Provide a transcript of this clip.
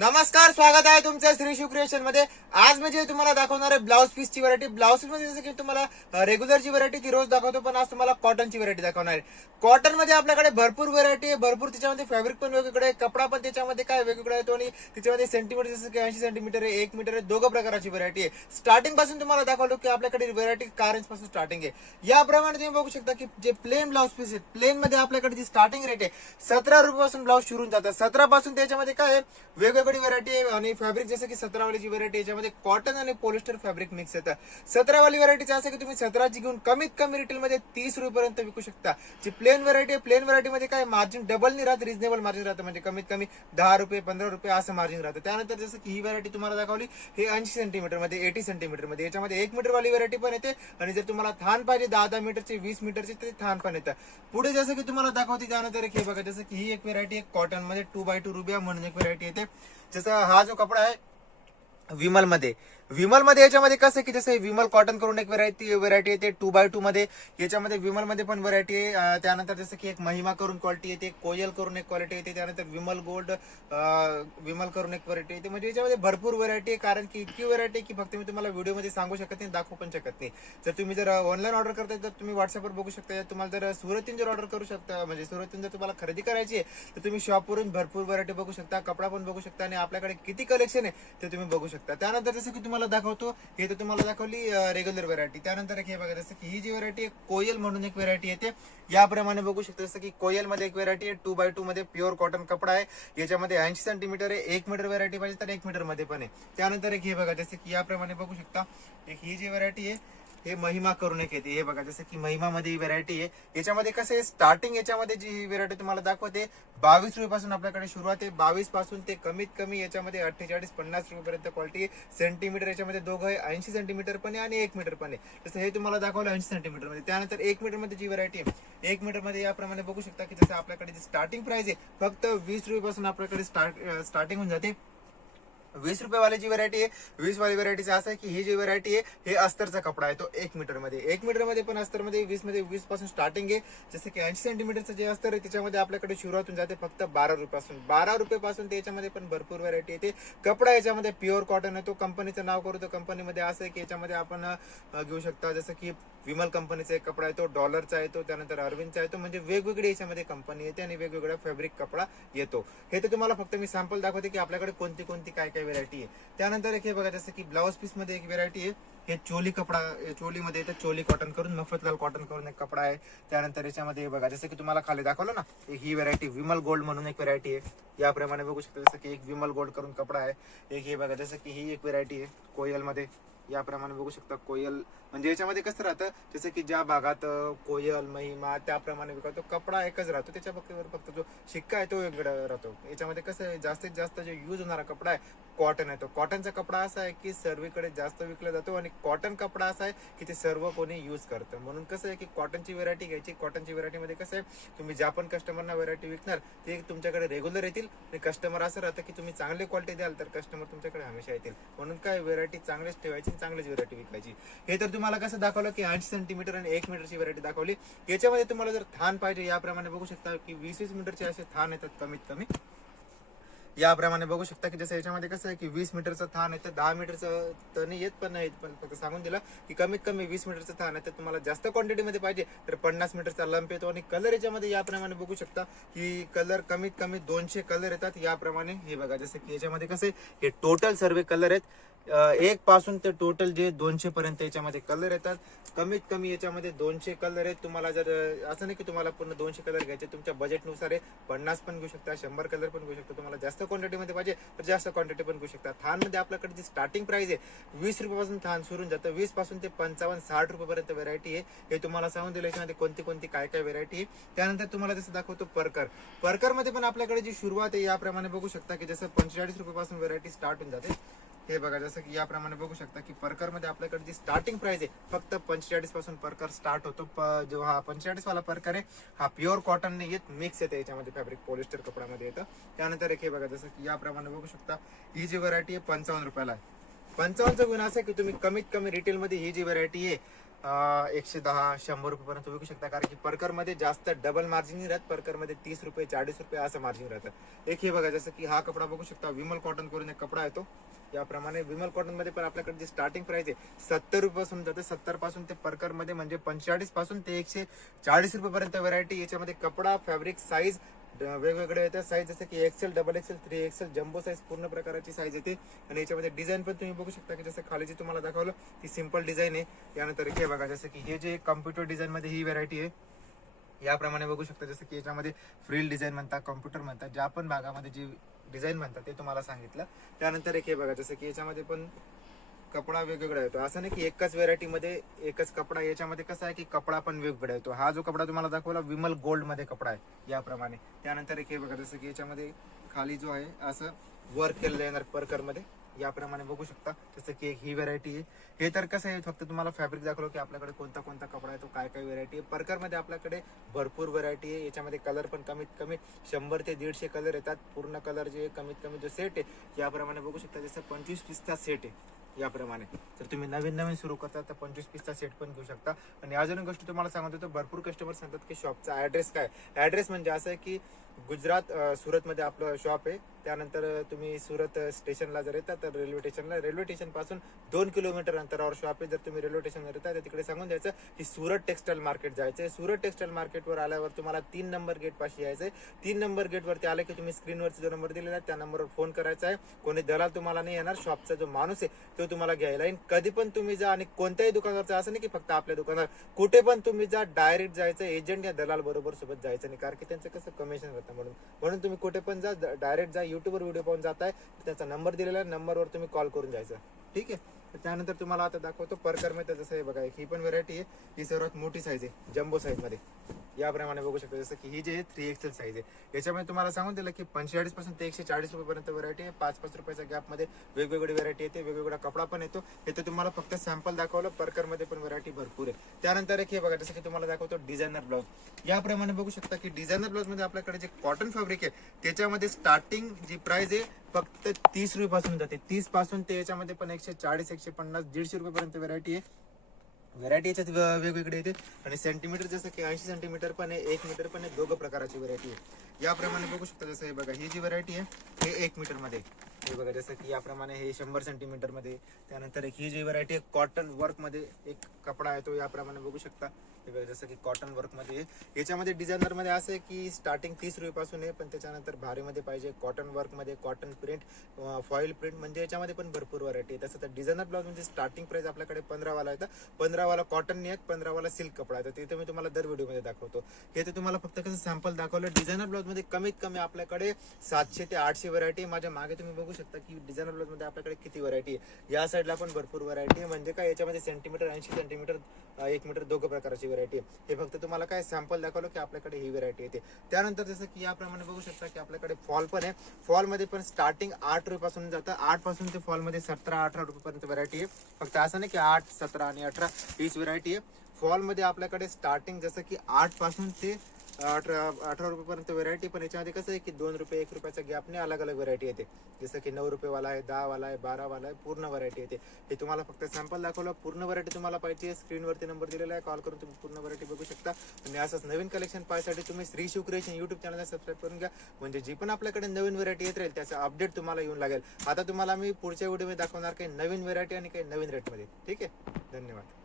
नमस्कार, स्वागत आहे तुमचं श्री शिव क्रिएशन मध्ये. आज म्हणजे तुम्हाला दाखवणार आहे ब्लाउज पीसची व्हरायटी. ब्लाउज पीस मध्ये जसं की तुम्हाला रेग्युलरची व्हरायटी ती रोज दाखवतो, पण आज तुम्हाला कॉटनची व्हरायटी दाखवणार आहे. कॉटन मध्ये आपल्याकडे भरपूर व्हरायटी आहे, भरपूर त्याच्यामध्ये फॅब्रिक पण वेगवेगळे आहे, कपडा पण त्याच्यामध्ये काय वेगवेगळा येतो आणि त्याच्यामध्ये सेंटीमीटर जसं की 80 सेंटीमीटर आहे, 1 मीटर आहे, दोघं प्रकारची व्हरायटी आहे. स्टार्टिंग पासून तुम्हाला दाखवलो की आपल्याकडे व्हरायटी कार रेंज पासून स्टार्टिंग आहे. याप्रमाणे तुम्ही बघू शकता की जे प्लेन ब्लाउज पीस आहेत, प्लेन मध्ये आपल्याकडे जी स्टार्टिंग रेट आहे 17 रुपयापासून ब्लाउज सुरू जातात. 17 पासून त्याच्यामध्ये काय आहे वेगवेगळी व्हरायटी आहे आणि फॅब्रिक जसं की 17 वाली जी व्हरायटी याच्यामध्ये कॉटन आणि पॉलिस्टर फॅब्रिक मिक्स येतं. 17 वाली व्हरायटीचं असं की तुम्ही 17ची घेऊन कमीत कमी रिटेल मध्ये 30 रुपयापर्यंत विकू शकता. जी प्लेन व्हरायटी आहे, प्लेन व्हरायटी मध्ये काय मार्जिन डबल नाही राहत, रिजनेबल मार्जिन राहतं, म्हणजे कमीत कमी 10 रुपये 15 रुपये असं मार्जिन राहतं. त्यानंतर जसं की ही व्हरायटी तुम्हाला दाखवली हे 80 सेंटीमीटर मध्ये 80 सेंटीमीटर मध्ये, याच्यामध्ये 1 मीटर वाली व्हरायटी पण येते आणि जर तुम्हाला थान पाहिजे 10-10 मीटरची 20 मीटरची ते थान पण येतं. पुढे जसं की तुम्हाला दाखवते त्यानंतर एक हे बघा, जसं की ही एक व्हरायटी आहे कॉटन मध्ये 2x2 रुबिया म्हणून एक व्हरायटी येते. जसं हा जो कपडा आहे विमल मध्ये, विमल मध्ये याच्यामध्ये कसं की जसं विमल कॉटन करून एक व्हरायटी येते 2x2 मध्ये. याच्यामध्ये विमल मध्ये पण व्हरायटी आहे. त्यानंतर जसं की एक महिमा करून क्वालिटी येते, कोयल करून एक क्वालिटी येते, त्यानंतर विमल गोल्ड विमल करून एक व्हरायटी येते. म्हणजे याच्यामध्ये भरपूर व्हरायटी आहे, कारण की इतकी व्हरायटी की फक्त मी तुम्हाला व्हिडिओमध्ये सांगू शकत नाही, दाखवू पण शकत नाही. जर तुम्ही जर ऑनलाईन ऑर्डर करताय तर तुम्ही व्हॉट्सअपवर बघू शकता. तुम्हाला जर सुरतून जर ऑर्डर करू शकता, म्हणजे सुरतून जर तुम्हाला खरेदी करायची आहे तर तुम्ही शॉपवरून भरपूर व्हरायटी बघू शकता, कपडा पण बघू शकता आणि आपल्याकडे किती कलेक्शन आहे ते तुम्ही बघू शकता. त्यानंतर जसं की तुम्हाला दाखवतो हे तर तुम्हाला दाखवली रेग्युलर व्हरायटी. त्यानंतर एक हे बघा, जसं की ही जी व्हरायटी आहे कोयल म्हणून एक व्हरायटी येते. याप्रमाणे बघू शकता जसं की कोयल मध्ये एक व्हरायटी आहे 2x2 मध्ये, प्युअर कॉटन कपडा आहे. याच्यामध्ये 80 सेंटीमीटर आहे, 1 मीटर व्हरायटी पाहिजे तर 1 मीटर मध्ये पण आहे. त्यानंतर एक हे बघा, जसं की याप्रमाणे बघू शकता एक ही जी व्हरायटी आहे हे महिमा करून एक येते. हे बघा, जसं की महिमा मध्ये ही व्हरायटी आहे. याच्यामध्ये कसं आहे स्टार्टिंग याच्यामध्ये जी व्हरायटी तुम्हाला दाखवते 22 रुपयापासून आपल्याकडे सुरुवात आहे. 22 पासून ते कमीत कमी याच्यामध्ये 48-50 रुपयापर्यंत क्वालिटी. सेंटीमीटर याच्यामध्ये दोघं आहे, 80 सेंटीमीटर पण आहे आणि 1 मीटर पण आहे. जसं हे तुम्हाला दाखवलं 80 सेंटीमीटर मध्ये. त्यानंतर 1 मीटर मध्ये जी व्हरायटी आहे 1 मीटर मध्ये याप्रमाणे बघू शकता की जसं आपल्याकडे जी स्टार्टिंग प्राइस आहे फक्त 20 रुपयापासून आपल्याकडे स्टार्टिंग होऊन जाते. 20 रुपये वाली जी व्हरायटी आहे, 20 वाली व्हरायटीचं असं आहे की ही जी व्हरायटी आहे हे अस्तरचा कपडा आहे, तो 1 मीटर मध्ये. 1 मीटर मध्ये पण अस्तर मध्ये 20 पासून स्टार्टिंग आहे. जसं की 80 सेंटीमीटरचं जे अस्तर आहे त्याच्यामध्ये आपल्याकडे सुरुवात होऊन जाते फक्त 12 रुपयापासून. 12 रुपयापासून त्याच्यामध्ये पण भरपूर व्हरायटी येते. कपडा याच्यामध्ये प्युअर कॉटन आहे. तो कंपनीचं नाव करू तर कंपनीमध्ये असं आहे की याच्यामध्ये आपण घेऊ शकता, जसं की विमल कंपनीचा एक कपडा येतो, डॉलरचा येतो, त्यानंतर अरविंदचा येतो. म्हणजे वेगवेगळी याच्यामध्ये कंपनी येते आणि वेगवेगळ्या फॅब्रिक कपडा येतो. हे तर तुम्हाला फक्त मी सॅम्पल दाखवते की आपल्याकडे कोणती कोणती काय काय व्हरायटी आहे. त्यानंतर एक हे बघा, जसं की ब्लाउज पीस मध्ये एक व्हरायटी आहे हे चोली कपडा, चोली मध्ये येतं चोली कॉटन करून, मफतलाल कॉटन करून एक कपडा आहे. त्यानंतर याच्यामध्ये बघा, जसं की तुम्हाला खाली दाखवलं ना ही व्हरायटी विमल गोल्ड म्हणून एक व्हरायटी आहे. याप्रमाणे बघू शकता जसं की एक विमल गोल्ड करून कपडा आहे. एक हे बघा, जसं की ही एक व्हरायटी आहे कोयल मध्ये. याप्रमाणे बघू शकता कोयल, म्हणजे याच्यामध्ये कसं राहतं जसं की ज्या भागात कोयल महिमा त्याप्रमाणे तो कपडा एकच राहतो, त्याच्या फक्त जो शिक्का आहे तो वेगळा राहतो. याच्यामध्ये कसं आहे जास्तीत जास्त जो यूज होणारा कपडा आहे कॉटन आहे. तो कॉटनचा कपडा असा आहे की सर्वीकडे जास्त विकला जातो आणि कॉटन कपडा असा आहे की ते सर्व कोणी यूज करतं. म्हणून कसं आहे की कॉटनची व्हरायटी घ्यायची. कॉटनची व्हरायटीमध्ये कसं आहे तुम्ही ज्या पण कस्टमरना व्हरायटी विकणार ते तुमच्याकडे रेग्युलर येतील आणि कस्टमर असं राहतं की तुम्ही चांगली क्वालिटी द्याल तर कस्टमर तुमच्याकडे हमेशा येतील. म्हणून काय व्हरायटी चांगलीच ठेवायची, चांगलीच व्हरायटी विकायची. हे तर तुम्हाला कसं दाखवलं की 80 सेंटीमीटर आणि 1 मीटरची व्हरायटी दाखवली. याच्यामध्ये तुम्हाला जर थान पाहिजे याप्रमाणे बघू शकता की 20-20 मीटरचे असे थान येतात कमीत कमी. याप्रमाणे बघू शकता की जसं याच्यामध्ये कसं आहे की 20 मीटरचं थान आहे तर 10 मीटरचं तर नाही येत, पण नाही पण फक्त सांगून दिलं की कमीत कमी 20 मीटरचं थान आहे. तर तुम्हाला जास्त क्वांटिटीमध्ये पाहिजे तर 50 मीटरचा लंप येतो. आणि कलर याच्यामध्ये याप्रमाणे बघू शकता की कलर कमीत कमी 200 कलर येतात. याप्रमाणे हे बघा, जसं की याच्यामध्ये कसं आहे हे टोटल सर्व कलर आहेत. 1 पासून ते टोटल जे 200 पर्यंत याच्यामध्ये कलर येतात. कमीत कमी याच्यामध्ये 200 कलर आहेत. तुम्हाला जर असं नाही की तुम्हाला पूर्ण 200 कलर घ्यायचे, तुमच्या बजेटनुसार आहे. 50 पण घेऊ शकता, 100 कलर पण घेऊ शकता. तुम्हाला जास्त क्वांटिटीमध्ये पाहिजे तर जास्त क्वांटिटी पण घेऊ शकता. थान मध्ये आपल्याकडे जी स्टार्टिंग प्राइस आहे 20 रुपयापासून थान सुरून जातं. 20 पासून ते 55-60 रुपयापर्यंत व्हरायटी आहे. हे तुम्हाला सांगून दिलं याच्यामध्ये कोणती कोणती काय काय व्हरायटी आहे. त्यानंतर तुम्हाला जसं दाखवतो परकर. परकर मध्ये पण आपल्याकडे जी सुरुवात आहे याप्रमाणे बघू शकता की जसं 45 रुपयापासून व्हरायटी स्टार्ट होऊन जाते. हे बघा, जसं की याप्रमाणे बघू शकता की परकर मध्ये आपल्याकडे जी स्टार्टिंग प्राइस आहे फक्त 45 पासून परकर स्टार्ट होतो. जो हा 45 वाला परकर आहे हा प्युअर कॉटन नाही येत, मिक्स येते याच्यामध्ये फॅब्रिक पॉलिस्टर कपड्यामध्ये येतं. त्यानंतर एक हे बघा, जसं की याप्रमाणे बघू शकता ही जी व्हरायटी आहे 55 रुपयाला आहे. 55चं गुण असं की तुम्ही कमीत कमी रिटेल मध्ये ही जी व्हरायटी आहे 110 100 रुपये पर्यंत विकू शकता, कारण की परकर मध्ये जास्त डबल मार्जिन नाही राहत. परकर मध्ये 30 रुपये 40 रुपये असं मार्जिन राहतं. एक हे बघा, जसं की हा कपडा बघू शकता, विमल कॉटन करून एक कपडा येतो. याप्रमाणे विमल कॉटन मध्ये पण आपल्याकडे जी स्टार्टिंग प्राइस आहे 70 रुपये पासून जाते. 70 पासून ते परकर मध्ये म्हणजे 45 पासून ते 140 रुपये पर्यंत व्हरायटी. याच्यामध्ये कपडा, फॅब्रिक, साईज वेगवेगळे येतात. साईज जसं की XL, double XL, 3XL, jumbo size पूर्ण प्रकारची साईज येते. आणि याच्यामध्ये डिझाईन पण तुम्ही बघू शकता, की जसं खाली जी तुम्हाला दाखवलं ती सिंपल डिझाईन आहे. यानंतर हे बघा, जसं की हे जे कम्प्युटर डिझाईन मध्ये ही व्हरायटी आहे. याप्रमाणे बघू शकता, जसं की याच्यामध्ये फ्रिल डिझाईन म्हणतात, कम्प्युटर म्हणतात, ज्या पण भागामध्ये जी डिझाईन म्हणतात ते तुम्हाला सांगितलं. त्यानंतर एक हे बघा, जसं की याच्यामध्ये पण कपडा वेगवेगळा येतो. असं नाही की एकाच व्हेरायटी मध्ये एकच कपडा. याच्यामध्ये कसं आहे की कपडा पण वेगवेगळा येतो. हा जो कपडा तुम्हाला दाखवला विमल गोल्ड मध्ये कपडा आहे याप्रमाणे. त्यानंतर एक हे बघा, जसं की याच्यामध्ये खाली जो आहे असं वर्क केलेलं येणार परकर मध्ये याप्रमाणे बघू शकता. जसं की एक ही व्हेरायटी आहे. हे तर कसं आहे, फक्त तुम्हाला फॅब्रिक दाखवलं की आपल्याकडे कोणता कोणता कपडा आहे तो, काय काय व्हेरायटी आहे. परकर मध्ये आपल्याकडे भरपूर व्हेरायटी आहे. याच्यामध्ये कलर पण कमीत कमी 100 ते 150 कलर येतात. पूर्ण कलर जे कमीत कमी जो सेट आहे याप्रमाणे बघू शकता. जसं 25 पीसचा सेट आहे याप्रमाणे. जर तुम्ही नवीन नवीन सुरू करता तर 25 पीसचा सेट पण घेऊ शकता. आणि अजून एक गोष्ट तुम्हाला सांगत होतो, भरपूर कस्टमर सांगतात की शॉपचा ऍड्रेस काय. ऍड्रेस म्हणजे असं आहे की गुजरात सुरत मध्ये आपलं शॉप आहे. त्यानंतर तुम्ही सुरत स्टेशनला जर येतात तर रेल्वे स्टेशन पासून 2 किलोमीटर अंतरावर शॉप आहे. जर तुम्ही रेल्वे स्टेशनवर येतात तर तिकडे सांगून द्यायचं की सुरत टेक्सटाईल मार्केट जायचंय. सुरत टेक्सटाईल मार्केटवर आल्यावर तुम्हाला 3 नंबर गेट पाशी यायचंय. 3 नंबर गेट वरती आले की तुम्ही स्क्रीनवरचा जो नंबर दिलेला आहे त्या नंबरवर फोन करायचा आहे. कोणी दलाल तुम्हाला नाही येणार. शॉपचा जो माणूस आहे तो तुम्हाला घ्यायला येईल. कधी पण तुम्ही जा आणि कोणत्याही दुकानावरचा, असं नाही की फक्त आपल्या दुकानावर, कुठे पण तुम्ही जा, डायरेक्ट जायचं. एजंट या दलाल बरोबर सोबत जायचं नाही, कारण की त्यांचं कसं कमिशन राहतं. म्हणून तुम्ही कुठे पण जा, डायरेक्ट जा. युट्यूबवर व्हिडिओ पाहून जाताय त्याचा नंबर दिलेला आहे, नंबरवर तुम्ही कॉल करून जायचं. ठीक आहे. त्यानंतर तुम्हाला आता दाखवतो परकर मध्ये. जसं हे बघा, ही पण व्हरायटी आहे. ही सर्वात मोठी साईज आहे जम्बो साईज मध्ये याप्रमाणे बघू शकता. जसं की ही जी आहे 3XL साईज आहे. याच्यामध्ये तुम्हाला सांगून दिलं की 45 पासून ते 140 रुपये पर्यंत व्हरायटी आहे. 5-5 रुपयाच्या गॅप मध्ये वेगवेगळी व्हरायटी येते. वेगवेगळा कपडा पण येतो. हे तर तुम्हाला फक्त सॅम्पल दाखवलं. परकर मध्ये पण व्हरायटी भरपूर आहे. त्यानंतर एक हे बघा, जसं की तुम्हाला दाखवतो डिझायनर ब्लाउज. याप्रमाणे बघू शकता की डिझायनर ब्लाउज मध्ये आपल्याकडे जे कॉटन फॅब्रिक आहे त्याच्यामध्ये स्टार्टिंग जी प्राइस आहे फक्त 30 रुपये पासून जाते. 30 पासून ते याच्यामध्ये पण 140, 150, 150 रुपये पर्यंत व्हरायटी आहे. व्हरायटी याच्यात वेगवेगळे येते. आणि सेंटीमीटर जसं की 80 सेंटीमीटर पण आहे, 1 मीटर पण आहे. दोघं प्रकारची व्हरायटी आहे. याप्रमाणे बघू शकता. जसं हे बघा, ही जी व्हरायटी आहे हे 1 मीटर मध्ये. हे बघा, जसं की याप्रमाणे हे 100 सेंटीमीटर मध्ये. त्यानंतर एक ही जी व्हरायटी आहे कॉटन वर्क मध्ये एक कपडा आहे तो याप्रमाणे बघू शकता. हे बघा, जसं की कॉटन वर्क मध्ये आहे. याच्यामध्ये डिझायनर मध्ये असं आहे की स्टार्टिंग 30 रुपये पासून आहे, पण त्याच्यानंतर भारी मध्ये पाहिजे कॉटन वर्क मध्ये, कॉटन प्रिंट, फॉईल प्रिंट, म्हणजे याच्यामध्ये पण भरपूर व्हरायटी आहे. तसं तर डिझायनर ब्लाउज म्हणजे स्टार्टिंग प्राइस आपल्याकडे 15 वाला येतं. 15 वाला कॉटन नाही आहेत, 15 वाला सिल्क कपडा आहे. ते मी तुम्हाला दर व्हिडिओ मध्ये दाखवतो. हे तर तुम्हाला फक्त कसं सॅम्पल दाखवलं. डिझायनर ब्लाउज मध्ये कमीत कमी आपल्याकडे 700 ते 800 व्हरायटी. माझ्या मागे तुम्ही बघू शकता की डिझायनर ब्लाउज मध्ये आपल्याकडे किती व्हरायटी आहे. या साईडला पण भरपूर व्हरायटी आहे. म्हणजे काय, याच्यामध्ये सेंटीमीटर 80 सेंटीमीटर, 1 मीटर दोघं प्रकारची व्हरायटी आहे. हे फक्त तुम्हाला काय सॅम्पल दाखवलं की आपल्याकडे ही व्हरायटी येते. त्यानंतर जसं की याप्रमाणे बघू शकता की आपल्याकडे फॉल पण आहे. फॉल मध्ये पण स्टार्टिंग 8 रुपये पासून जातं. 8 पासून ते फॉल मध्ये 17-18 रुपये पर्यंत व्हरायटी आहे. फक्त असं नाही की 8, 17 आणि 18 हीच व्हरायटी आहे. फॉल मध्ये आपल्याकडे स्टार्टिंग जसं की 8 पासून ते 18 रुपये पर्यंत व्हरायटी. पण याच्यामध्ये कसं आहे की 2 रुपये 1 रुपयाच्या गॅपने अलग अलग व्हरायटी येते. जसं की 9 रुपये वाला आहे, 10 वाला आहे, 12 वाला आहे, पूर्ण व्हरायटी येते. हे तुम्हाला फक्त सॅम्पल दाखवलं. पूर्ण व्हरायटी तुम्हाला पाहिजे, स्क्रीनवरती नंबर दिलेला आहे, कॉल करून तुम्ही पूर्ण व्हरायटी बघू शकता. आणि असंच नवीन कलेक्शन पाहण्यासाठी तुम्ही श्री शिव क्रिएशन युट्यूब चॅनलला सबस्क्राईब करून घ्या. म्हणजे जी पण आपल्याकडे नवीन व्हरायटी येत राहील त्याचा अपडेट तुम्हाला येऊन लागेल. आता तुम्हाला मी पुढच्या व्हिडिओमध्ये दाखवणार काही नवीन व्हरायटी आणि काही नवीन रेटमध्ये. ठीक आहे, धन्यवाद.